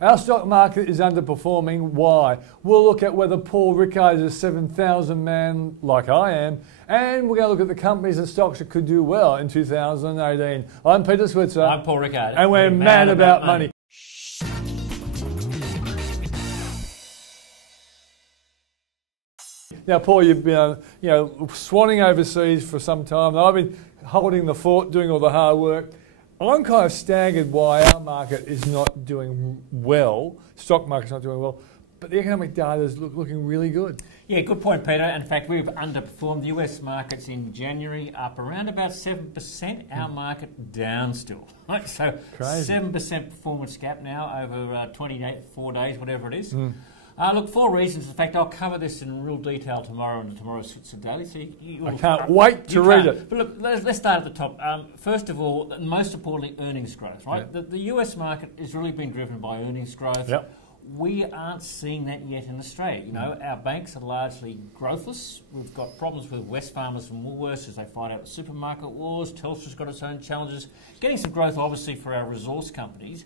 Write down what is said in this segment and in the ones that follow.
Our stock market is underperforming. Why? We'll look at whether Paul Rickard is a 7,000 man like I am, and we're going to look at the companies and stocks that could do well in 2018. I'm Peter Switzer. I'm Paul Rickard. And we're mad about money. Now, Paul, you've been swanning overseas for some time. I've been holding the fort, doing all the hard work. I'm kind of staggered why our market is not doing well. Stock market's not doing well, but the economic data is looking really good. Yeah, good point, Peter. In fact, we've underperformed the US markets in January, up around about 7%. Our market down still. Right? So crazy. 7% performance gap now over 24 days, whatever it is. Look, 4 reasons. In fact, I'll cover this in real detail tomorrow in tomorrow's Switzer Daily. So I can't wait to read it. But look, let's start at the top. First of all, and most importantly, earnings growth. Right, the US market has really been driven by earnings growth. Yep. We aren't seeing that yet in Australia. You know, our banks are largely growthless. We've got problems with Wesfarmers and Woolworths as they fight out the supermarket wars. Telstra's got its own challenges. Getting some growth, obviously, for our resource companies,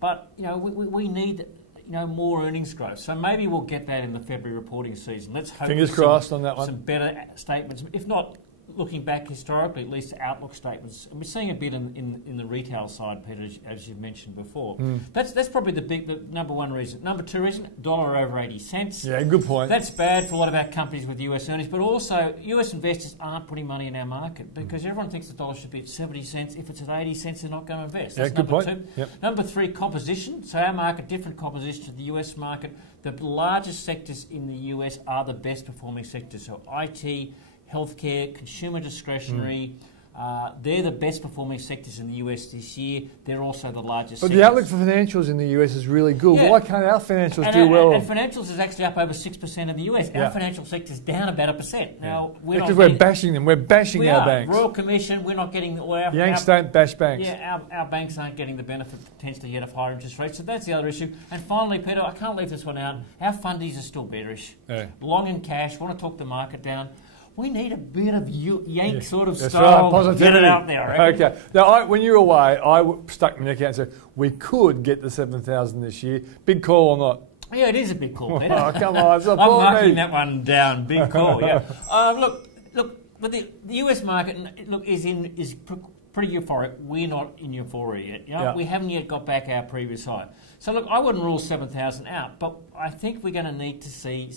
but we need more earnings growth. So maybe we'll get that in the February reporting season. Let's hope. Fingers crossed on that one. Some better statements, if not looking back historically, at least outlook statements. And we're seeing a bit in the retail side, Peter, as you've mentioned before. That's probably the number one reason. Number 2 reason, dollar over 80 cents. Yeah, good point. That's bad for a lot of our companies with US earnings, but also US investors aren't putting money in our market because everyone thinks the dollar should be at 70 cents. If it's at 80 cents, they're not going to invest. That's good number point. 2. Yep. Number 3, composition. So our market, different composition to the US market. The largest sectors in the US are the best performing sectors. So IT, healthcare, consumer discretionary, they're the best performing sectors in the US this year. They're also the largest sectors. The outlook for financials in the US is really good. Yeah. Why can't our financials do well? And financials is actually up over 6% in the US. Our financial sector's down about 1%. Now, because we're bashing them. We're bashing our banks. Royal Commission, we're not getting... Yanks don't bash banks. Yeah, our banks aren't getting the benefit potentially yet of higher interest rates. So that's the other issue. And finally, Peter, I can't leave this one out. Our fundies are still bearish. Yeah. Long in cash, want to talk the market down. We need a bit of yank sort of style. Right, get it out there. Right? Okay. Now, when you were away, I stuck my neck out and said we could get to 7,000 this year. Big call or not? Yeah, it is a big call, Peter. Oh, come on. I'm marking that one down. Big call, yeah. Look, but the US market is pretty euphoric. We're not in euphoria yet. We haven't yet got back our previous high. So, look, I wouldn't rule 7,000 out, but I think we're going to need to see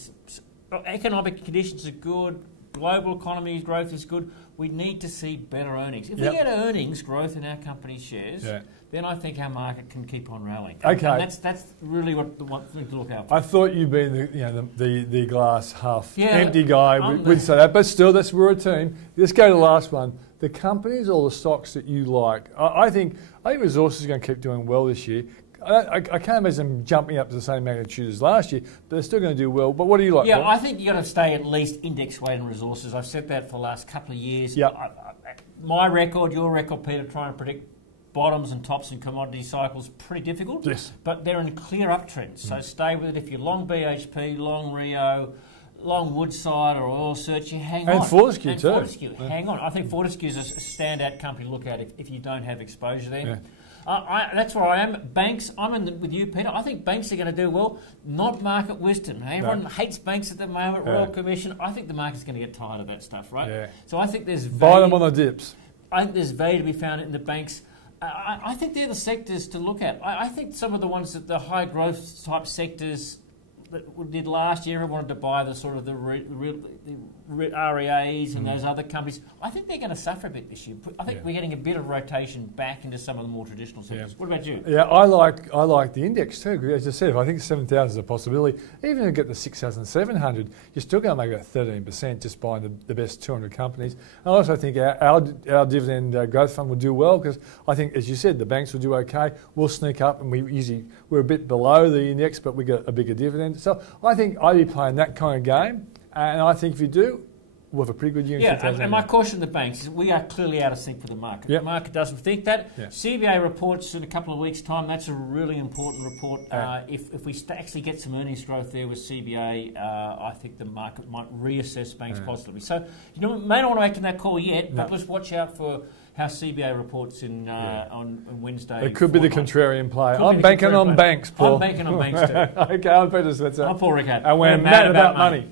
economic conditions are good. Global economy growth is good. We need to see better earnings. If we get earnings growth in our company's shares, then I think our market can keep on rallying. Okay, and that's really what the one thing to look out for. I thought you'd been the glass half empty guy would say that, but still, we're a team. Let's go to the last one. The companies or the stocks that you like. I think resources are going to keep doing well this year. I can't imagine them jumping up to the same magnitude as last year, but they're still going to do well. But what do you like? Yeah, Paul? I think you've got to stay at least index weighted resources. I've said that for the last couple of years. Yeah. My record, your record, Peter, trying to predict bottoms and tops in commodity cycles, pretty difficult. Yes. But they're in clear uptrends. So stay with it. If you're long BHP, long Rio, long Woodside or Oil Search, you hang on. And Fortescue too. Fortescue, hang on. I think Fortescue is a standout company to look at if you don't have exposure there. Yeah. That's where I am. Banks, with you, Peter. I think banks are going to do well. Not market wisdom. Everyone hates banks at the moment. Royal Commission. I think the market's going to get tired of that stuff, right? Yeah. So I think there's value. Buy them on the dips. I think there's value to be found in the banks. I think they're the sectors to look at. I think some of the ones that the high growth type sectors that we did last year, everyone wanted to buy the sort of the REAs and those other companies. I think they're going to suffer a bit this year. I think we're getting a bit of rotation back into some of the more traditional sectors. What about you? Yeah, I like the index too. As I said, if I think 7,000 is a possibility, even if you get the 6,700, you're still going to make about 13% just buying the best 200 companies. I also think our dividend growth fund will do well because I think, as you said, the banks will do okay. We'll sneak up, and we're a bit below the index, but we get a bigger dividend. So I think I'd be playing that kind of game, and I think if you do, we'll have a pretty good year. And my caution to the banks is we are clearly out of sync with the market. The market doesn't think that. CBA reports in a couple of weeks' time. That's a really important report. If we actually get some earnings growth there with CBA, I think the market might reassess banks positively. So you may not want to act on that call yet, but let's watch out for House CBA reports on Wednesday. It could be the contrarian play. I'm banking on banks, Paul. I'm banking on banks too. Okay, I'm Peter Switzer. I'm Paul Rickard. And we're mad about money.